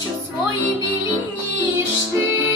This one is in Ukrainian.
шепочуть свої білі ніжки.